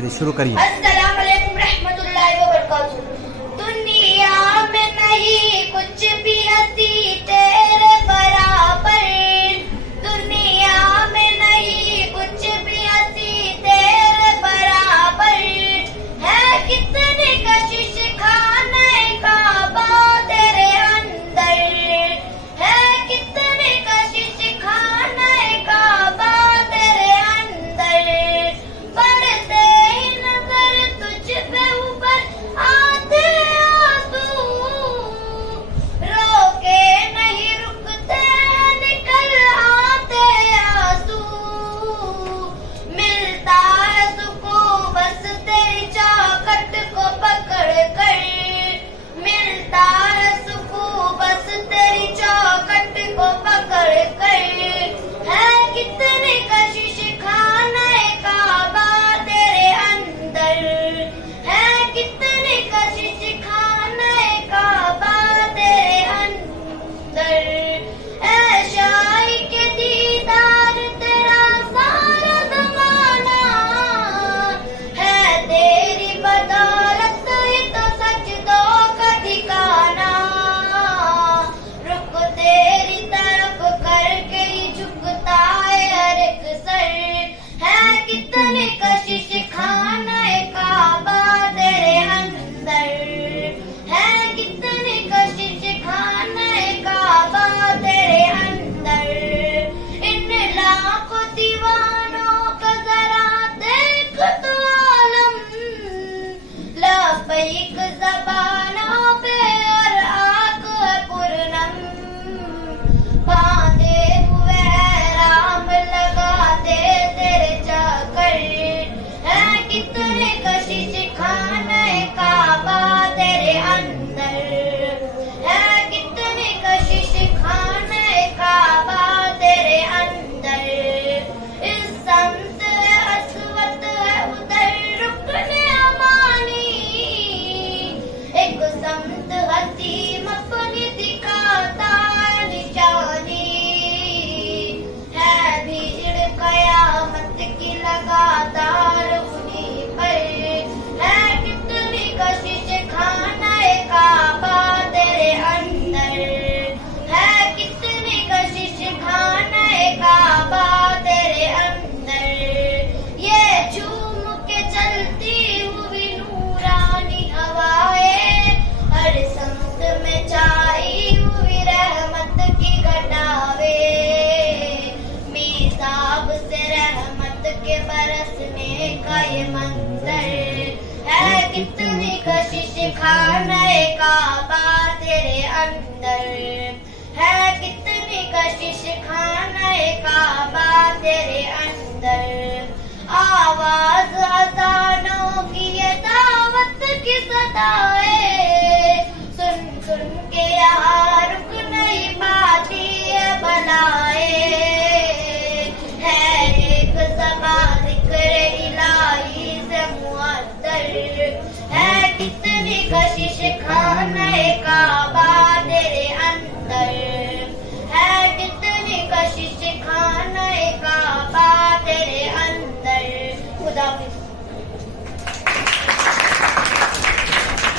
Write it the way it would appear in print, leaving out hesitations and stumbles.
चलिए शुरू करिए। अस्सलाम वालेकुम रहमतुल्लाहि व बरकातुहू। दुनिया में नहीं कुछ भी हंसी तेरे बराबर, दुनिया में नहीं कुछ भी हंसी तेरे बराबर, है कितनी कशिश खाने काबा तेरे अंदर, है कितनी कशिश खाने काबा तेरे अंदर, बढ़ते ही नजर तुझ पे ऊपर आते आंसू, रोके नहीं रुकते निकल आते आंसू, मिलता है सुकून बस तेरी चाकट को पकड़ कर, मिलता है सुकून बस तेरी चाकट को पकड़ कर, है कितनी कशिश खाने काबा तेरे अंदर, है कितनी कशिश खाने काबा तेरे अंदर, ऐ शाही के दीदार तेरा सारा जमाना, है तेरी बदौलत ही तो सजदों का ठिकाना, रुख तेरी तरफ करके ही झुकता है हर एक सर, है कितनी कशिश खाने काबा तेरे अंदर, है कितनी कशिश खाने काबा तेरे अंदर, इन लाखों दीवानों का जरा देख तो आलम, लबैक ज़बानों पे और आँख है पूर्णम, बांधे हुए राम लगाते तेरे चक्कर, है कितनी कशिश खाने काबा तेरे अंदर, है कितनी कशिश खाने काबा तेरे अंदर, इस समत है अस्वत है उधर रुकने अमानी, एक समत हतीम अपनी दिखाता है निशानी, है भीड़ कयामत की लगातार उन्हीं पर, है कितनी कशिश खाने काबा तेरे अंदर, है कितनी कशिश खाने काबा तेरे अंदर, ये झूम के चलती हुई नूरानी हवाएं, हर समत में छाई हुई रहमत की घटावे, मीसाब से रहमत के बरसने का ये मंजर, है कितनी कशिश खाने काबा तेरे अंदर, है कितनी कशिश खाने काबा तेरे अंदर, आवाज अज़ानों की ये दावत की सदाए,